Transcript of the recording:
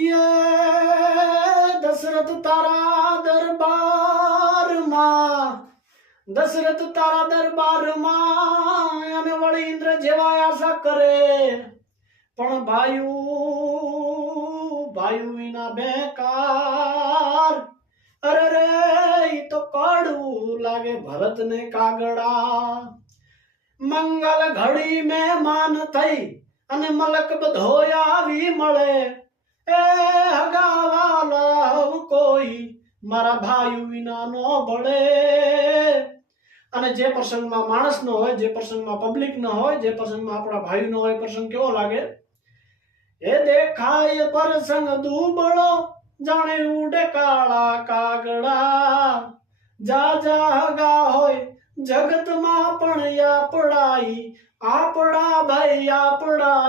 ये दशरथ तारा दरबार मां दशरथ तारा दरबार मां અને વળી ઇન્દ્ર જેવા આશા કરે પણ ભાયુ વિના બેકાર અરે રે ઈ તો કડવું લાગે ભરત ને કાગડા મંગલ ઘડી મહેમાન થઈ અને મલક બધો આવી મળે એ હગાવાલા કોઈ મારા ભાઈ વિના નો ભળે અને જે પ્રસંગમાં માણસ નો હોય જે પ્રસંગમાં પબ્લિક નો હોય જે પ્રસંગમાં આપણા ભાઈ નો હોય પ્રસંગ કેવો લાગે એ દેખાય પ્રસંગ દુબળો જાણે ઉડે કાળા કાગડા જા જા હગા હોય જગતમાં પણ આપણા ભાઈ આપણા